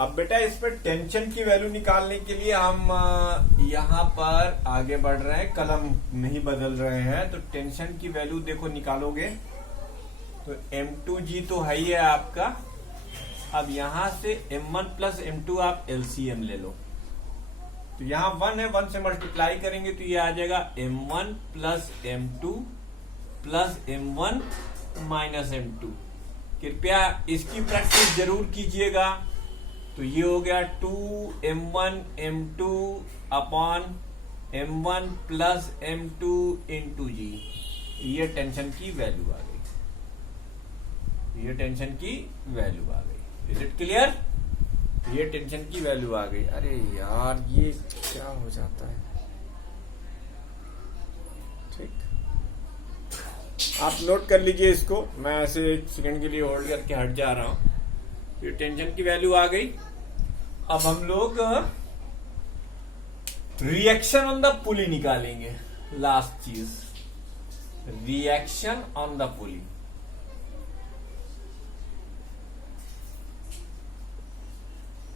अब बेटा इस पर टेंशन की वैल्यू निकालने के लिए हम यहाँ पर आगे बढ़ रहे हैं, कलम नहीं बदल रहे हैं। तो टेंशन की वैल्यू देखो निकालोगे तो M2G तो है ही है आपका। अब यहां से M1 प्लस M2 आप LCM ले लो। तो यहाँ 1 है, 1 से मल्टीप्लाई करेंगे तो ये आ जाएगा M1 plus M2 plus M1 minus M2। कृपया इसकी प्रैक्टिस जरूर कीजिएगा। तो ये हो गया 2M1 M2 upon M1 plus M2 into G। ये टेंशन की वैल्यू आ गई, ये टेंशन की वैल्यू आ गई। Is it clear? ये टेंशन की वैल्यू आ गई। अरे यार ये क्या हो जाता है, ठीक। आप नोट कर लीजिए इसको, मैं ऐसे एक सेकंड के लिए होल्ड करके हट जा रहा हूं। ये टेंशन की वैल्यू आ गई। अब हम लोग रिएक्शन ऑन द पुली निकालेंगे। लास्ट चीज, reaction on the pulley.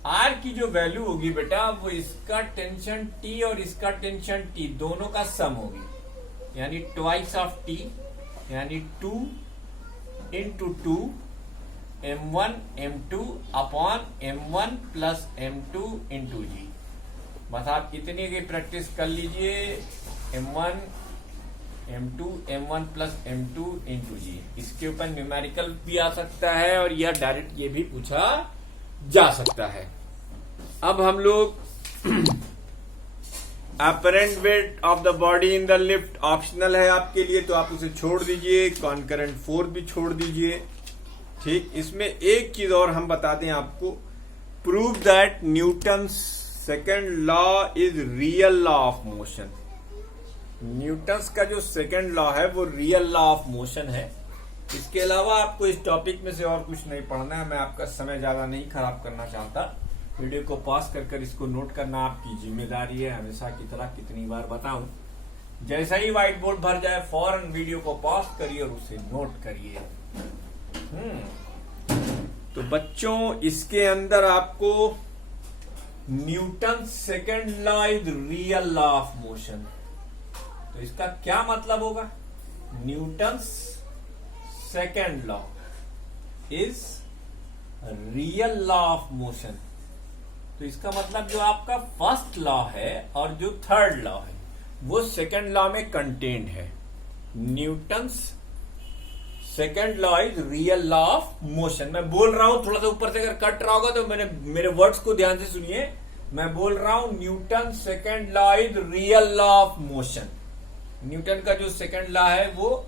R की जो वैल्यू होगी बेटा वो इसका टेंशन T और इसका टेंशन T दोनों का सम होगी, यानी ट्वाइस ऑफ T, यानी 2 into 2 M1 M2 upon M1 plus M2 into G। बस आप इतनी की प्रैक्टिस कर लीजिए। M1 M2 M1 plus M2 into G। इसके ऊपर न्यूमेरिकल भी आ सकता है और यह डायरेक्ट ये भी पूछा जा सकता है। अब हम लोग apparent weight of the body in the lift optional है आपके लिए, तो आप उसे छोड़ दीजिए। कॉन्करेंट फोर्स भी छोड़ दीजिए, ठीक। इसमें एक चीज और हम बताते हैं आपको, prove that Newton second law is real law of motion. Newton's का जो सेकेंड लॉ है वो रियल लॉ ऑफ मोशन है। इसके अलावा आपको इस टॉपिक में से और कुछ नहीं पढ़ना है। मैं आपका समय ज्यादा नहीं खराब करना चाहता। वीडियो को पॉज कर इसको नोट करना आपकी जिम्मेदारी है। हमेशा की तरह कितनी बार बताऊं, जैसा ही व्हाइट बोर्ड भर जाए फौरन वीडियो को पॉज करिए और उसे नोट करिए। तो बच्चों इसके अंदर आपको Newton second law is real law of motion, तो इसका क्या मतलब होगा? Newton second law is real law of motion. तो इसका मतलब जो आपका फर्स्ट लॉ है और जो थर्ड लॉ है वो सेकेंड लॉ में कंटेन्ड है। Newton's second law is real law of motion. मैं बोल रहा हूं, थोड़ा सा ऊपर से अगर कट रहा होगा तो मेरे वर्ड्स को ध्यान से सुनिए। मैं बोल रहा हूं Newton second law is real law of motion. Newton का जो सेकेंड लॉ है वो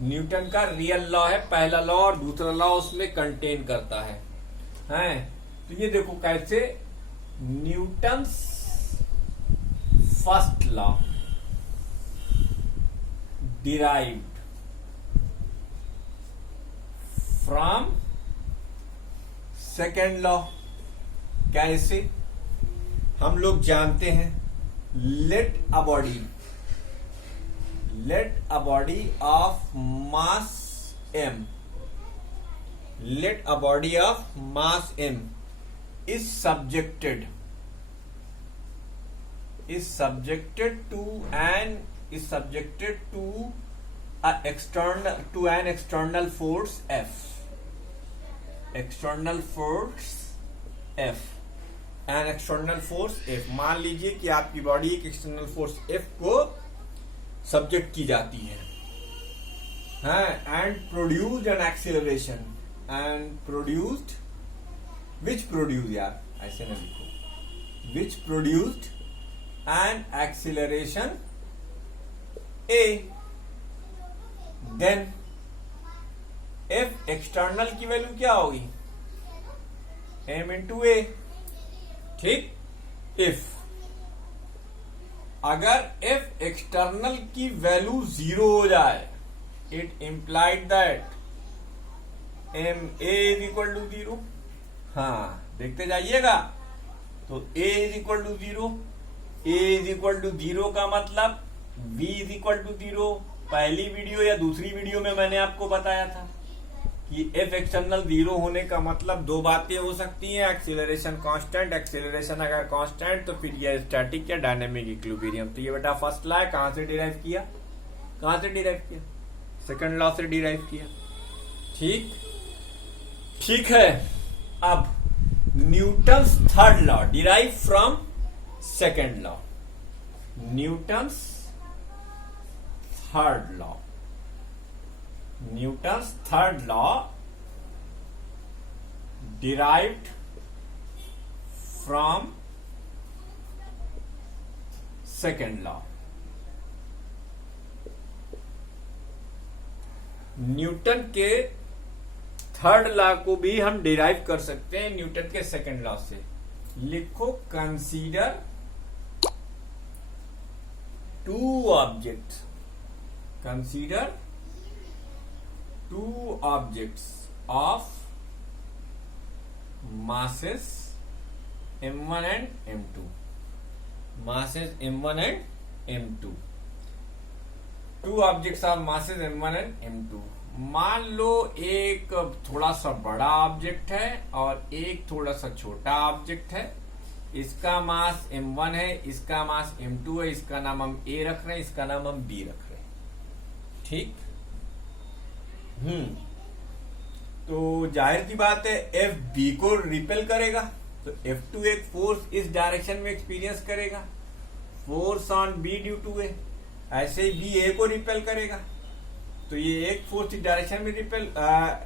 न्यूटन का रियल लॉ है। पहला लॉ और दूसरा लॉ उसमें कंटेन करता है। तो ये देखो कैसे, Newton first law derived from second law. कैसे? हम लोग जानते हैं, let a body of mass m, let a body of mass m is subjected to an external force F. External force F. An external force F. मान लीजिए कि आपकी body एक एक्सटर्नल फोर्स F को सब्जेक्ट की जाती है, and produced an acceleration, and produced which produce, यार ऐसे ना लिखो, which produced an acceleration A, then F external की वैल्यू क्या होगी? M इंटू A, ठीक। इफ अगर F एक्सटर्नल की वैल्यू 0 हो जाए, it implied that MA is equal to 0। देखते जाइएगा। तो A is equal to 0, A is equal to 0 का मतलब V इज इक्वल टू 0। पहली वीडियो या दूसरी वीडियो में मैंने आपको बताया था। कि एफ एक्सटर्नल 0 होने का मतलब दो बातें हो सकती हैं, एक्सीलरेशन कांस्टेंट, एक्सीलरेशन अगर कांस्टेंट तो फिर ये स्टैटिक या डायनेमिक इक्विलिब्रियम। तो ये बेटा फर्स्ट लॉ है, कहां से डिराइव किया, कहां से डिराइव किया, सेकंड लॉ से डिराइव किया। ठीक ठीक है। अब Newton's third law derive from second law, Newton's third law, Newton's third law derived from second law। Newton के थर्ड लॉ को भी हम डिराइव कर सकते हैं न्यूटन के सेकंड लॉ से। लिखो consider two objects, consider two objects of masses m1 and m2, masses m1 and m2, two objects of masses m1 and m2। मान लो एक थोड़ा सा बड़ा ऑब्जेक्ट है और एक थोड़ा सा छोटा ऑब्जेक्ट है। इसका मास m1 है, इसका मास m2 है। इसका नाम हम a रख रहे हैं, इसका नाम हम b रख रहे हैं। ठीक। तो जाहिर सी बात है एफ बी को रिपेल करेगा, तो F2 एक फोर्स इस डायरेक्शन में एक्सपीरियंस करेगा, force on B due to A. ऐसे ही बी ए को रिपेल करेगा, तो ये एक फोर्स इस डायरेक्शन में रिपेल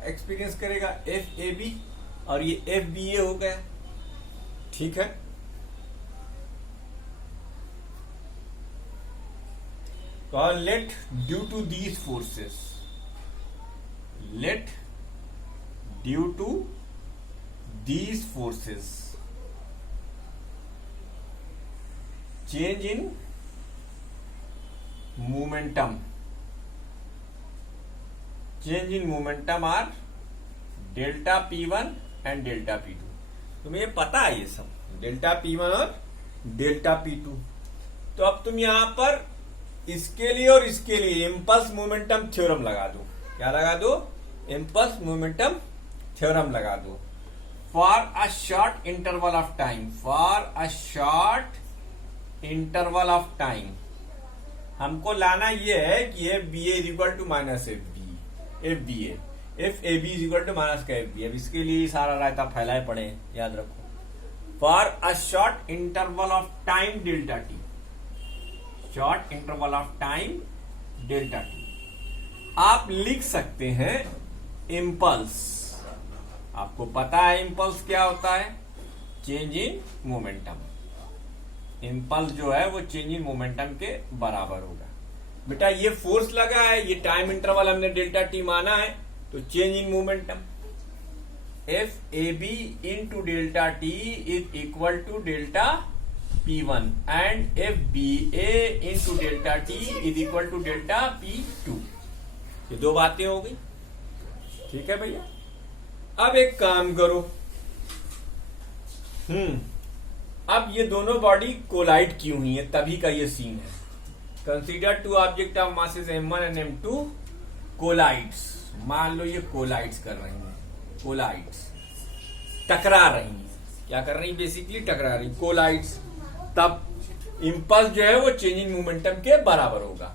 एक्सपीरियंस करेगा, एफ ए बी, और ये एफ बी ए हो गया। ठीक है। तो let due to these forces, let due to these forces change in momentum, change in momentum are delta P1 and delta P2। तुम्हें ये पता है ये सब, डेल्टा P1 और डेल्टा P2। तो अब तुम यहां पर इसके लिए और इसके लिए इम्पल्स मोमेंटम थ्योरम लगा दो। क्या लगा दो, इम्पल्स मोमेंटम थ्योरम लगा दो। For a short interval of time, for a short interval of time हमको लाना यह है कि F B A is equal to minus F B, F B F A B is equal to minus का F B. अब इसके लिए सारा रायता फैलाए पड़े, याद रखो। For a short interval of time delta T, short interval of time delta T, आप लिख सकते हैं इम्पल्स। आपको पता है इम्पल्स क्या होता है, चेंज इन मोमेंटम। इम्पल्स जो है वो चेंज इन मोमेंटम के बराबर होगा। बेटा ये फोर्स लगा है, ये टाइम इंटरवल हमने डेल्टा टी माना है, तो change in momentum F A B into delta T is equal to delta P1 and F B A into delta T is equal to delta P2। ये दो बातें हो गई। ठीक है भैया। अब एक काम करो, अब ये दोनों बॉडी कोलाइड की हुई है, तभी का ये सीन है। Consider two object of masses m1 and m2 collides. मान लो ये कोलाइड्स कर रही हैं, कोलाइड्स टकरा रही हैं। क्या कर रही, बेसिकली टकरा रही, कोलाइड्स। तब इंपल्स जो है वो चेंज इन मोमेंटम के बराबर होगा।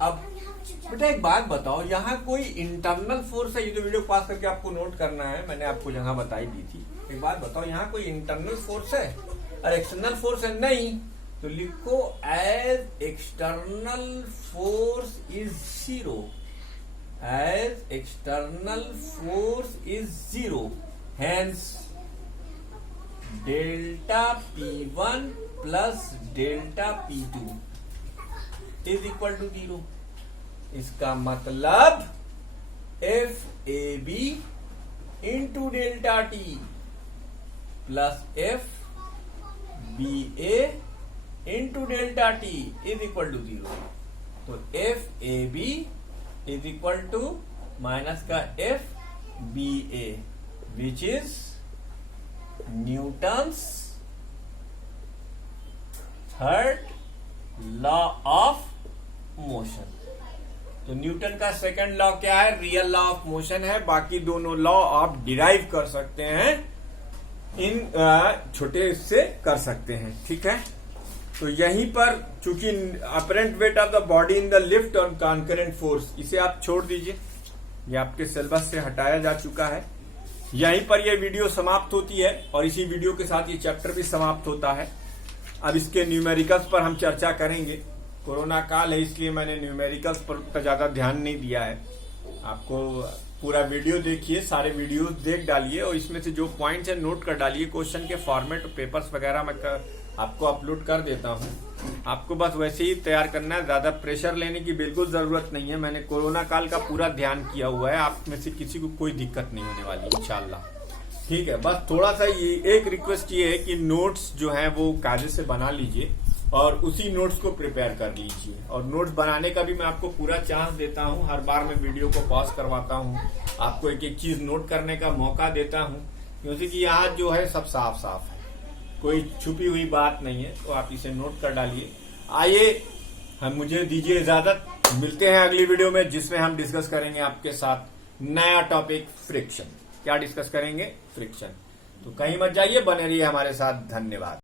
अब बेटा एक बात बताओ, यहाँ कोई इंटरनल फोर्स है? ये तो वीडियो पास करके आपको नोट करना है, मैंने आपको जहां बताई दी थी। एक बात बताओ, यहाँ कोई इंटरनल फोर्स है और एक्सटर्नल फोर्स है? नहीं। तो लिखो as external force is zero, as external force is zero, hence delta P1 plus delta P2 is equal to zero. इसका मतलब F A B into delta T plus F B A into delta T is equal to zero. तो F A B is equal to minus का F B A which is Newton's third law of motion. तो Newton का second law क्या है? Real law of motion है। बाकी दोनों law आप डिराइव कर सकते हैं, इन छोटे इससे कर सकते हैं। ठीक है, तो यहीं पर चूंकि apparent weight of the body in the lift और कॉन्करेंट फोर्स, इसे आप छोड़ दीजिए, ये आपके सिलेबस से हटाया जा चुका है। यहीं पर ये वीडियो समाप्त होती है और इसी वीडियो के साथ ये चैप्टर भी समाप्त होता है। अब इसके न्यूमेरिकल्स पर हम चर्चा करेंगे। कोरोना काल है इसलिए मैंने न्यूमेरिकल्स पर ज्यादा ध्यान नहीं दिया है। आपको पूरा वीडियो देखिए, सारे वीडियोस देख डालिए और इसमें से जो पॉइंट्स है नोट कर डालिए। क्वेश्चन के फॉर्मेट पेपर्स वगैरह मैं आपको अपलोड कर देता हूं। आपको बस वैसे ही तैयार करना है, ज्यादा प्रेशर लेने की बिल्कुल जरूरत नहीं है। मैंने कोरोना काल का पूरा ध्यान किया हुआ है, आप में से किसी को कोई दिक्कत नहीं होने वाली इंशाल्लाह। ठीक है, बस थोड़ा सा ये एक रिक्वेस्ट ये है कि नोट्स जो है वो कागज से बना लीजिए और उसी नोट्स को प्रिपेयर कर लीजिए। और नोट्स बनाने का भी मैं आपको पूरा चांस देता हूं। हर बार मैं वीडियो को पॉज करवाता हूं, आपको एक एक चीज नोट करने का मौका देता हूं, क्योंकि यहाँ जो है सब साफ साफ है, कोई छुपी हुई बात नहीं है। तो आप इसे नोट कर डालिए। आइए, हम मुझे दीजिए इजाजत, मिलते हैं अगली वीडियो में जिसमें हम डिस्कस करेंगे आपके साथ नया टॉपिक, फ्रिक्शन। क्या डिस्कस करेंगे? फ्रिक्शन। तो कहीं मत जाइए, बने रहिए हमारे साथ। धन्यवाद।